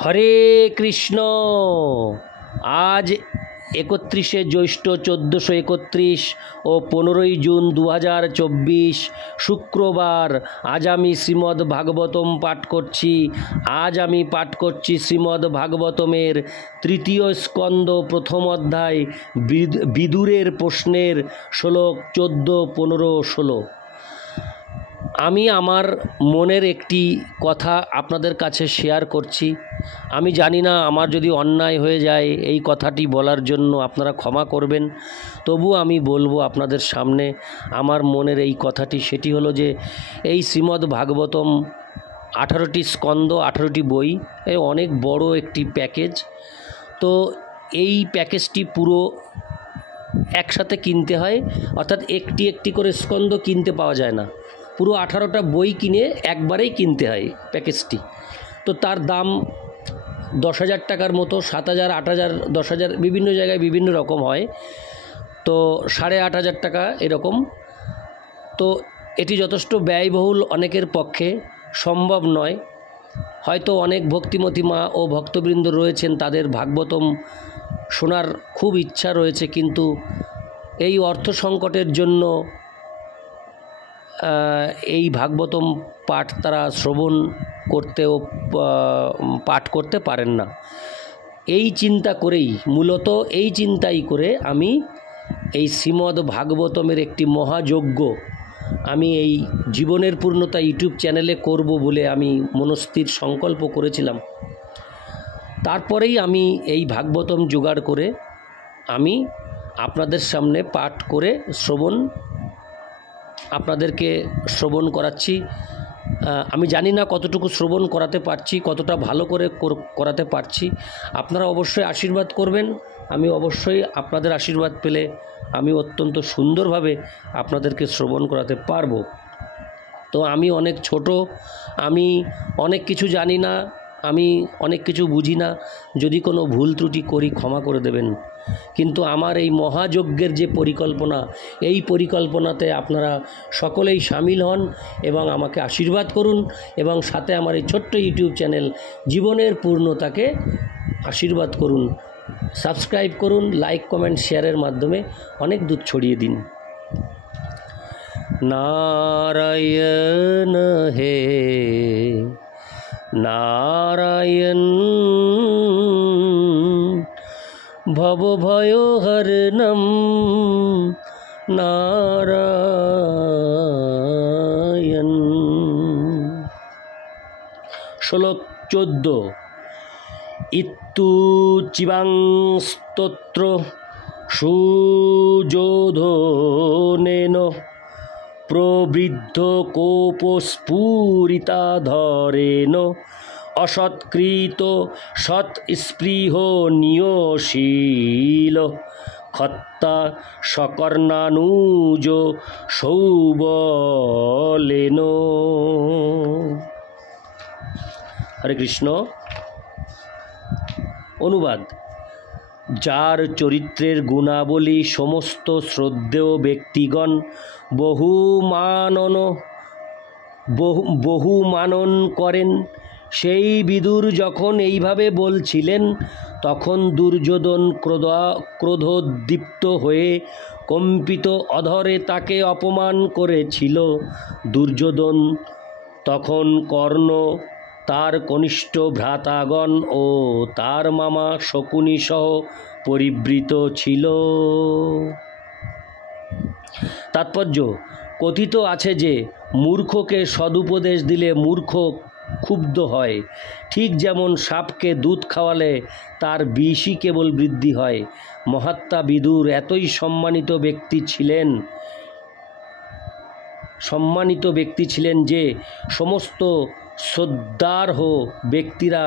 হরে কৃষ্ণ। আজ 31শে জ্যৈষ্ঠ 1431 ও 15ই জুন 2024 শুক্রবার। আজ আমি শ্রীমদ্ ভাগবতম পাঠ করছি। আজ আমি পাঠ করছি শ্রীমদ্ ভাগবতমের তৃতীয় স্কন্দ প্রথম অধ্যায় বিদুরের প্রশ্নের শ্লোক 14, 15, 16। আমি আমার মনের একটি কথা আপনাদের কাছে শেয়ার করছি। আমি জানি না, আমার যদি অন্যায় হয়ে যায় এই কথাটি বলার জন্য আপনারা ক্ষমা করবেন, তবু আমি বলবো আপনাদের সামনে আমার মনের এই কথাটি। সেটি হলো যে এই শ্রীমদ্ ভাগবতম 18টি স্কন্দ, 18টি বই, এই অনেক বড় একটি প্যাকেজ। তো এই প্যাকেজটি পুরো একসাথে কিনতে হয়, অর্থাৎ একটি একটি করে স্কন্দ কিনতে পাওয়া যায় না। পুরো 18টা বই কিনে একবারেই কিনতে হয় প্যাকেজটি। তো তার দাম 10,000 টাকার মতো, 7,000, 8,000, 10,000, বিভিন্ন জায়গায় বিভিন্ন রকম হয়। তো 8,500 টাকা এরকম। তো এটি যথেষ্ট ব্যয়বহুল, অনেকের পক্ষে সম্ভব নয়। হয়তো অনেক ভক্তিমতী মা ও ভক্তবৃন্দ রয়েছেন, তাদের ভাগবতম শোনার খুব ইচ্ছা রয়েছে, কিন্তু এই অর্থ সংকটের জন্য এই ভাগবতম পাঠ তারা শ্রবণ করতে ও পাঠ করতে পারেন না। এই চিন্তা করেই, মূলত এই চিন্তাই করে আমি এই শ্রীমদ্ ভাগবতমের একটি মহাযজ্ঞ আমি এই জীবনের পূর্ণতা ইউটিউব চ্যানেলে করব বলে আমি মনস্থির সংকল্প করেছিলাম। তারপরেই আমি এই ভাগবতম জোগাড় করে আমি আপনাদের সামনে পাঠ করে আপনাদেরকে শ্রবণ করাচ্ছি। আমি জানি না কতটুকু শ্রবণ করাতে পারছি, কতটা ভালো করে করাতে পারছি। আপনারা অবশ্যই আশীর্বাদ করবেন। আমি অবশ্যই আপনাদের আশীর্বাদ পেলে আমি অত্যন্ত সুন্দরভাবে আপনাদেরকে শ্রবণ করাতে পারবো। তো আমি অনেক ছোট, আমি অনেক কিছু জানি না, আমি অনেক কিছু বুঝি না। যদি কোনো ভুল ত্রুটি করি ক্ষমা করে দেবেন। কিন্তু আমার এই মহাযজ্ঞের যে পরিকল্পনা, এই পরিকল্পনাতে আপনারা সকলেই সামিল হন এবং আমাকে আশীর্বাদ করুন, এবং সাথে আমার এই ছোট্ট ইউটিউব চ্যানেল জীবনের পূর্ণতাকে আশীর্বাদ করুন। সাবস্ক্রাইব করুন, লাইক, কমেন্ট, শেয়ারের মাধ্যমে অনেক দূর ছড়িয়ে দিন। নারায়ণ হে নারায়ণ, ভবভয়হরণম নারায়ণ। শ্লোক 14। ইত্যুচিবাং স্তোত্র সুযোধনেন প্রবৃদ্ধ কোপস্ফুরিতাধরেণ অসৎকৃত সৎস্পৃহ নিয়শীল খত্তা সকর্ণানুজ সৌবলেন। হরে কৃষ্ণ। অনুবাদ। যার চরিত্রের গুণাবলী সমস্ত শ্রদ্ধেয় ব্যক্তিগণ বহুমানন করেন, সেই বিদুর যখন এইভাবে বলছিলেন, তখন দুর্যোধন ক্রোধোদ্দীপ্ত হয়ে কম্পিত অধরে তাকে অপমান করেছিল। দুর্যোধন তখন কর্ণ, তার কনিষ্ঠ ভ্রাতাগণ ও তার মামা শকুনি সহ পরিবৃত ছিল। তাৎপর্য: কথিত আছে যে মূর্খকে সদুপদেশ দিলে মূর্খ ক্ষুব্ধ হয়, ঠিক যেমন সাপকে দুধ খাওয়ালে তার বিষই কেবল বৃদ্ধি হয়। মহাত্মা বিদুর এতই সম্মানিত ব্যক্তি ছিলেন যে সমস্ত শ্রদ্ধার্হ ব্যক্তিরা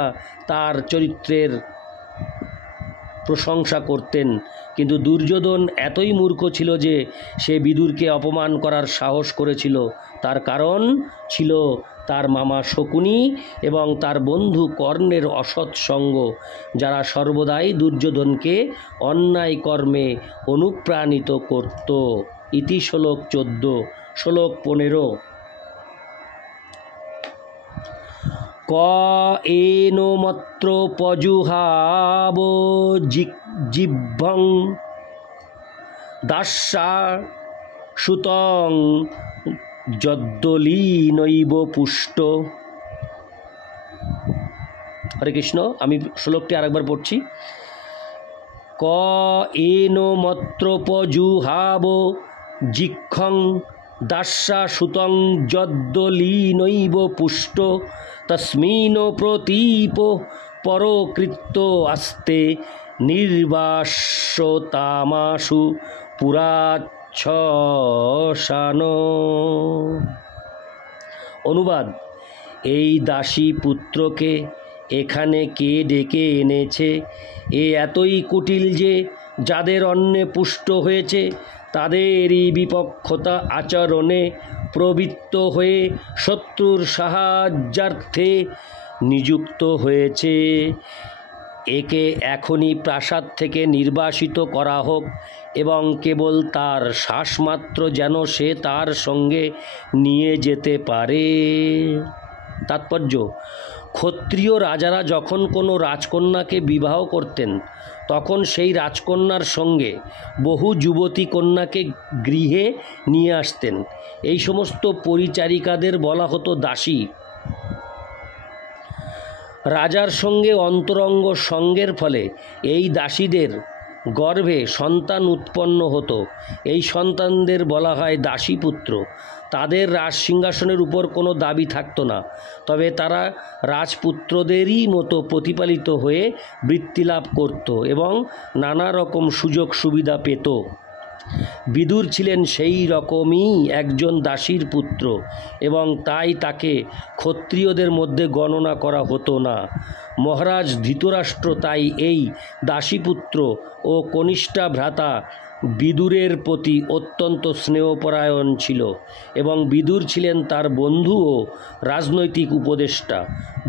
তার চরিত্রের প্রশংসা করতেন। কিন্তু দুর্যোধন এতই মূর্খ ছিল যে সে বিদুরকে অপমান করার সাহস করেছিল। তার কারণ ছিল তার মামা শকুনি এবং তার বন্ধু কর্ণের অসৎ সঙ্গ, যারা সর্বদাই দুর্যোধনকে অন্যায় কর্মে অনুপ্রাণিত করত। ইতি শ্লোক 14। শ্লোক 15। ক এন মত্র পজুহাব জিহ্বং দাস্যা সুতং যদ্দলীনৈব পুষ্ট। হরে কৃষ্ণ। আমি শ্লোকটি আরেকবার পড়ছি। ক এন মত্রোপজুহাব জিহ্বং দাস্যা সুতং যদ্দলীনৈব পুষ্ট তস্মিন প্রতীপ পরকৃত্য আস্তে নির্বাস্যতামাশু পুরাচ্ছসান। অনুবাদ: এই দাসী পুত্রকে এখানে কে ডেকে এনেছে? এ এতই কুটিল যে যাদের অন্নে পুষ্ট হয়েছে তাদেরই বিপক্ষতা আচরণে প্রবৃত্ত হয়ে শত্রুর সাহায্যার্থে নিযুক্ত হয়েছে। একে এখনই প্রাসাদ থেকে নির্বাসিত করা হোক এবং কেবল তার শ্বাসমাত্র যেন সে তার সঙ্গে নিয়ে যেতে পারে। তাৎপর্য: ক্ষত্রিয় রাজারা যখন কোনো রাজকন্যাকে বিবাহ করতেন তখন সেই রাজকন্যার সঙ্গে বহু যুবতী কন্যাকে গৃহে নিয়ে আসতেন। এই সমস্ত পরিচারিকাদের বলা হতো দাসী। রাজার সঙ্গে অন্তরঙ্গ সঙ্গের ফলে এই দাসীদের গর্ভে সন্তান উৎপন্ন হতো। এই সন্তানদের বলা হয় দাসীপুত্র। তাদের রাজসিংহাসনের উপর কোনো দাবি থাকতো না, তবে তারা রাজপুত্রদেরই মতো প্রতিপালিত হয়ে বৃত্তি লাভ করত এবং নানা রকম সুযোগ সুবিধা পেত। বিদুর ছিলেন সেই রকমই একজন দাসীর পুত্র এবং তাই তাকে ক্ষত্রিয়দের মধ্যে গণনা করা হতো না। মহারাজ ধৃতরাষ্ট্র তাই এই দাসীপুত্র ও কনিষ্ঠা ভ্রাতা বিদুরের প্রতি অত্যন্ত স্নেহপরায়ণ ছিল এবং বিদুর ছিলেন তার বন্ধু ও রাজনৈতিক উপদেষ্টা।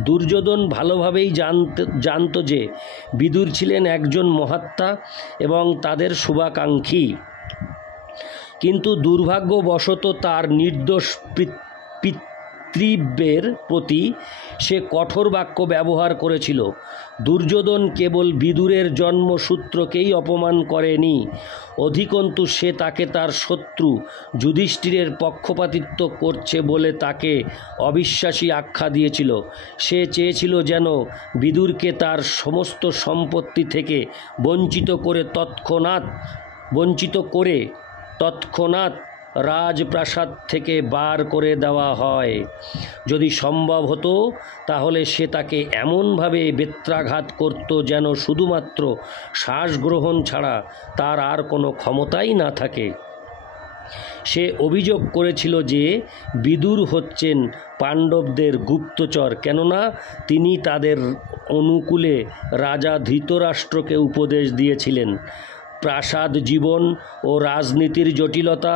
দুর্যোধন ভালোভাবেই জানত যে বিদুর ছিলেন একজন মহাত্মা এবং তাদের শুভাকাঙ্ক্ষী, কিন্তু দুর্ভাগ্যবশত তার নির্দোষ পিতৃব্যের প্রতি সে কঠোর বাক্য ব্যবহার করেছিল। দুর্যোধন কেবল বিদুরের জন্মসূত্রকেই অপমান করেনি, অধিকন্তু সে তাকে তার শত্রু যুধিষ্ঠিরের পক্ষপাতিত্ব করছে বলে তাকে অবিশ্বাসী আখ্যা দিয়েছিল। সে চেয়েছিল যেন বিদুরকে তার সমস্ত সম্পত্তি থেকে বঞ্চিত করে তৎক্ষণাৎ রাজপ্রাসাদ থেকে বার করে দেওয়া হয়। যদি সম্ভব হতো তাহলে সে তাকে এমনভাবে বেত্রাঘাত করত যেন শুধুমাত্র শ্বাস গ্রহণ ছাড়া তার আর কোনো ক্ষমতাই না থাকে। সে অভিযোগ করেছিল যে বিদুর হচ্ছেন পাণ্ডবদের গুপ্তচর, কেননা তিনি তাদের অনুকূলে রাজা ধৃতরাষ্ট্রকে উপদেশ দিয়েছিলেন। প্রাসাদ জীবন ও রাজনীতির জটিলতা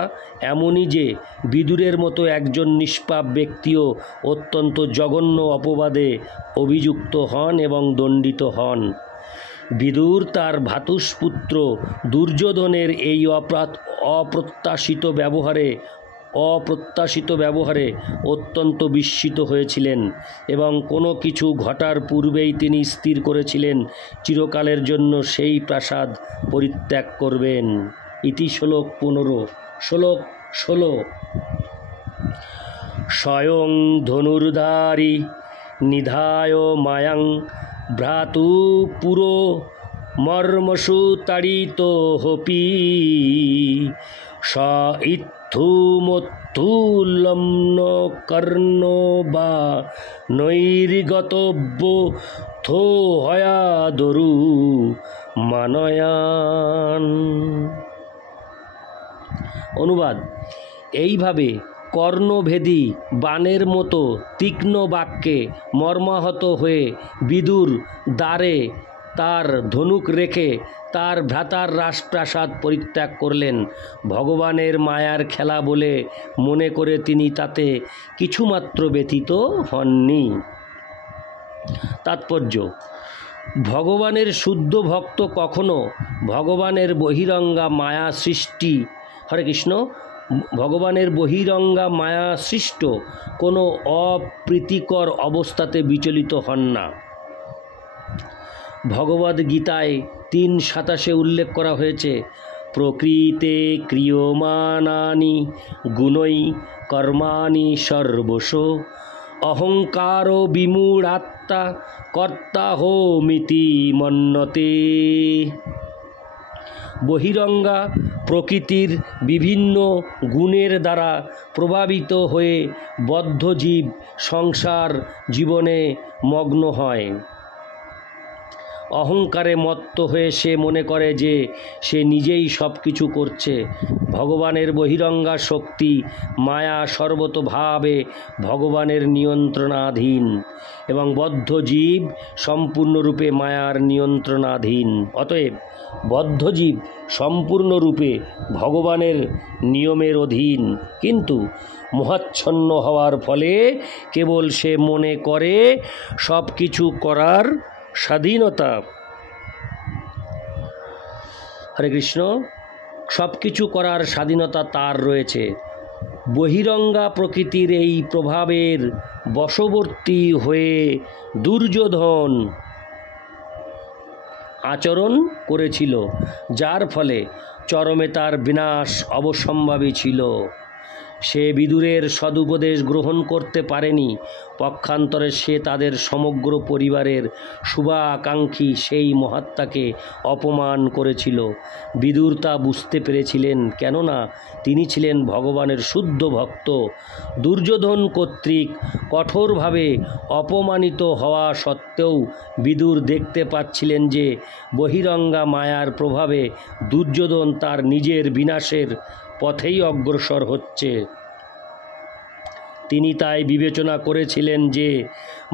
এমনই যে বিদুরের মতো একজন নিষ্পাপ ব্যক্তিও অত্যন্ত জঘন্য অপবাদে অভিযুক্ত হন এবং দণ্ডিত হন। বিদুর তার ভ্রাতুষ্পুত্র দুর্যোধনের এই অপ্রত্যাশিত ব্যবহারে অত্যন্ত বিস্মিত হয়েছিলেন এবং কোনো কিছু ঘটার পূর্বেই তিনি স্থির করেছিলেন চিরকালের জন্য সেই প্রাসাদ পরিত্যাগ করবেন। ইতি শ্লোক 15। শ্লোক 16। স্বয়ং ধনুর্ধারী নিধায় মায়াং ভ্রাতুপুরো মর্মসু তাড়িত হপি স ইত্থুমোত্থুলম্ন কর্ণ বা নৈর্গতব্য থো হয়া দরু মানয়ান। অনুবাদ: এইভাবে কর্ণভেদী বাণের মতো তীক্ষ্ণ বাক্যে মর্মাহত হয়ে বিদুর দ্বারে তার ধনুক রেখে তার ভ্রাতার রাজপ্রাসাদ পরিত্যাগ করলেন। ভগবানের মায়ার খেলা বলে মনে করে তিনি তাতে কিছুমাত্র ব্যথিত হননি। তাৎপর্য: ভগবানের শুদ্ধ ভক্ত কখনো ভগবানের বহিরঙ্গা মায়া সৃষ্টি ভগবানের বহিরঙ্গা মায়া সৃষ্ট কোনো অপ্রীতিকর অবস্থাতে বিচলিত হন না। ভগবদ্গীতায় 3:27 উল্লেখ করা হয়েছে, প্রকৃতে ক্রিয়মাণানি গুণৈ কর্মাণি সর্বশ অহংকার বিমূঢ়াত্মা কর্তাহমিতি মন্যতে। বহিরঙ্গা প্রকৃতির বিভিন্ন গুণের দ্বারা প্রভাবিত হয়ে বদ্ধজীব সংসার জীবনে মগ্ন হয়। অহংকারে মত্ত হয়ে সে মনে করে যে সে নিজেই সব কিছু করছে। ভগবানের বহিরঙ্গা শক্তি মায়া সর্বতোভাবে ভগবানের নিয়ন্ত্রণাধীন এবং বদ্ধ জীব সম্পূর্ণরূপে মায়ার নিয়ন্ত্রণাধীন। অতএব বদ্ধজীব সম্পূর্ণরূপে ভগবানের নিয়মের অধীন, কিন্তু মোহাচ্ছন্ন হওয়ার ফলে কেবল সে মনে করে সব কিছু করার স্বাধীনতা, হরে কৃষ্ণ, সব কিছু করার স্বাধীনতা তার রয়েছে। বহিরঙ্গা প্রকৃতির এই প্রভাবের বশবর্তী হয়ে দুর্যোধন আচরণ করেছিল, যার ফলে চরমে তার বিনাশ অবশ্যম্ভাবী ছিল। সে বিদুরের সদুপদেশ গ্রহণ করতে পারেনি। পক্ষান্তরে সে তাদের সমগ্র পরিবারের শুভাকাঙ্ক্ষী সেই মহাত্মাকে অপমান করেছিল। বিদুর তা বুঝতে পেরেছিলেন, কেননা তিনি ছিলেন ভগবানের শুদ্ধ ভক্ত। দুর্যোধন কর্তৃক কঠোরভাবে অপমানিত হওয়া সত্ত্বেও বিদুর দেখতে পাচ্ছিলেন যে বহিরঙ্গা মায়ার প্রভাবে দুর্যোধন তার নিজের বিনাশের পথেই অগ্রসর হচ্ছে। তিনি তাই বিবেচনা করেছিলেন যে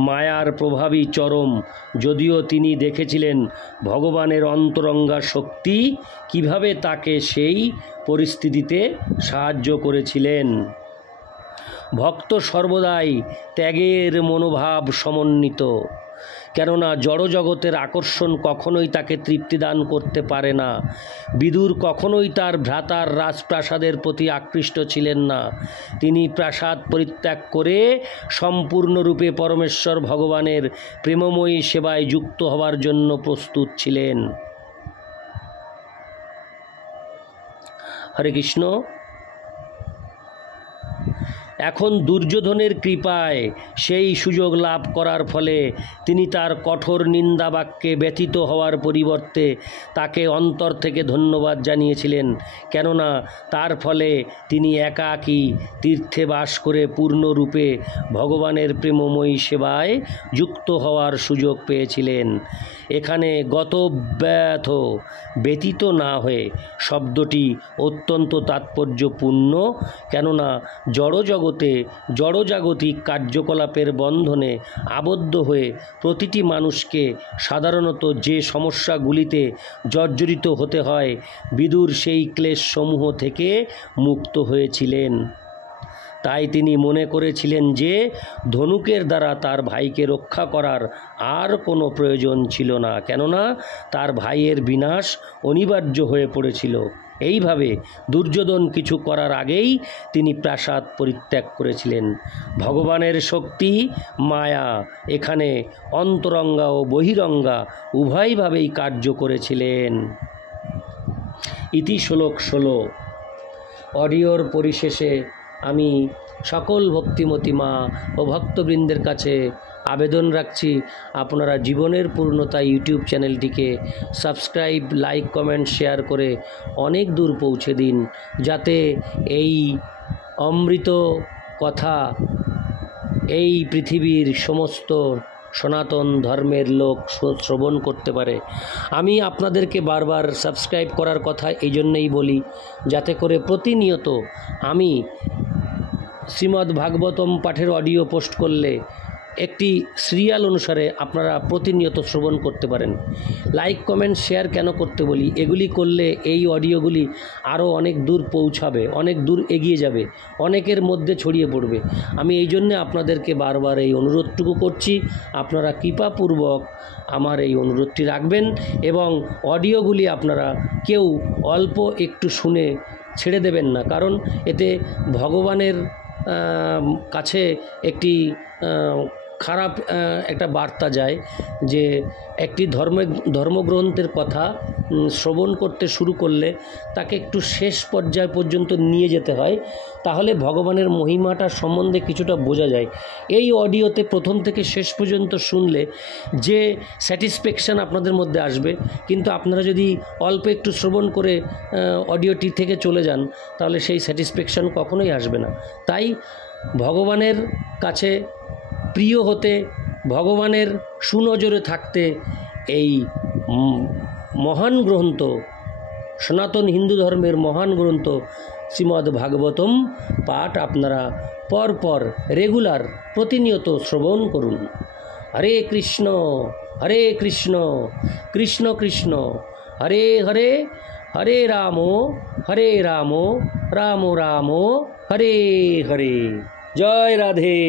মায়ার প্রভাবই চরম, যদিও তিনি দেখেছিলেন ভগবানের অন্তরঙ্গা শক্তি কিভাবে তাকে সেই পরিস্থিতিতে সাহায্য করেছিলেন। ভক্ত সর্বদাই ত্যাগের মনোভাব সমন্বিত, কেননা জড়জগতের আকর্ষণ কখনোই তাকে তৃপ্তিদান করতে পারে না। বিদুর কখনোই তার ভ্রাতার রাজপ্রাসাদের প্রতি আকৃষ্ট ছিলেন না। তিনি প্রাসাদ পরিত্যাগ করে সম্পূর্ণরূপে পরমেশ্বর ভগবানের প্রেমময়ী সেবায় যুক্ত হওয়ার জন্য প্রস্তুত ছিলেন। হরে কৃষ্ণ। এখন দুর্যোধনের কৃপায় সেই সুযোগ লাভ করার ফলে তিনি তার কঠোর নিন্দাবাক্যে ব্যথিত হওয়ার পরিবর্তে তাকে অন্তর থেকে ধন্যবাদ জানিয়েছিলেন, কেননা তার ফলে তিনি একাকী তীর্থে বাস করে পূর্ণরূপে ভগবানের প্রেমময়ী সেবায় যুক্ত হওয়ার সুযোগ পেয়েছিলেন। এখানে গতব্যথ ব্যতীত না হয়ে শব্দটি অত্যন্ত তাৎপর্যপূর্ণ, কেননা জড়জগতে জড়জাগতিক কার্যকলাপের বন্ধনে আবদ্ধ হয়ে প্রতিটি মানুষকে সাধারণত যে সমস্যাগুলিতে জর্জরিত হতে হয়, বিদুর সেই ক্লেশসমূহ থেকে মুক্ত হয়েছিলেন। তাই তিনি মনে করেছিলেন যে ধনুকের দ্বারা তার ভাইকে রক্ষা করার আর কোনো প্রয়োজন ছিল না, কেননা তার ভাইয়ের বিনাশ অনিবার্য হয়ে পড়েছিল। এইভাবে দুর্যোধন কিছু করার আগেই তিনি প্রাসাদ পরিত্যাগ করেছিলেন। ভগবানের শক্তি মায়া এখানে অন্তরঙ্গা ও বহিরঙ্গা উভয়ভাবেই কার্য করেছিলেন। ইতি শ্লোক 16। অডিওর পরিশেষে আমি সকল ভক্তিমতী মা ও ভক্তবৃন্দের কাছে আবেদন রাখছি, আপনারা জীবনের পূর্ণতা ইউটিউব চ্যানেলটিকে সাবস্ক্রাইব, লাইক, কমেন্ট, শেয়ার করে অনেক দূর পৌঁছে দিন, যাতে এই অমৃত কথা এই পৃথিবীর সমস্ত সনাতন ধর্মের লোক শ্রবণ করতে পারে। আমি আপনাদেরকে বারবার সাবস্ক্রাইব করার কথা এই জন্যেই বলি, যাতে করে প্রতিনিয়ত আমি শ্রীমদ্ ভাগবতম পাঠের অডিও পোস্ট করলে একটি সিরিয়াল অনুসারে আপনারা প্রতিনিয়ত শ্রবণ করতে পারেন। লাইক, কমেন্ট, শেয়ার কেন করতে বলি? এগুলি করলে এই অডিওগুলি আরও অনেক দূর পৌঁছাবে, অনেক দূর এগিয়ে যাবে, অনেকের মধ্যে ছড়িয়ে পড়বে। আমি এই জন্যে আপনাদেরকে বারবার এই অনুরোধটুকু করছি, আপনারা কৃপাপূর্বক আমার এই অনুরোধটি রাখবেন এবং অডিওগুলি আপনারা কেউ অল্প একটু শুনে ছেড়ে দেবেন না, কারণ এতে ভগবানের কাছে একটি খারাপ একটা বার্তা যায় যে একটি ধর্মগ্রন্থের কথা শ্রবণ করতে শুরু করলে তাকে একটু শেষ পর্যায় পর্যন্ত নিয়ে যেতে হয়, তাহলে ভগবানের মহিমাটা সম্বন্ধে কিছুটা বোঝা যায়। এই অডিওতে প্রথম থেকে শেষ পর্যন্ত শুনলে যে স্যাটিসফ্যাকশান আপনাদের মধ্যে আসবে, কিন্তু আপনারা যদি অল্প একটু শ্রবণ করে অডিওটি থেকে চলে যান তাহলে সেই স্যাটিসফ্যাকশান কখনোই আসবে না। তাই ভগবানের কাছে প্রিয় হতে, ভগবানের সুনজরে থাকতে এই মহান গ্রন্থ, সনাতন হিন্দু ধর্মের মহান গ্রন্থ শ্রীমদ্ ভাগবতম পাঠ আপনারা পরপর রেগুলার প্রতিনিয়ত শ্রবণ করুন। হরে কৃষ্ণ কৃষ্ণ কৃষ্ণ হরে হরে, হরে রাম রাম রাম হরে হরে। জয় রাধে।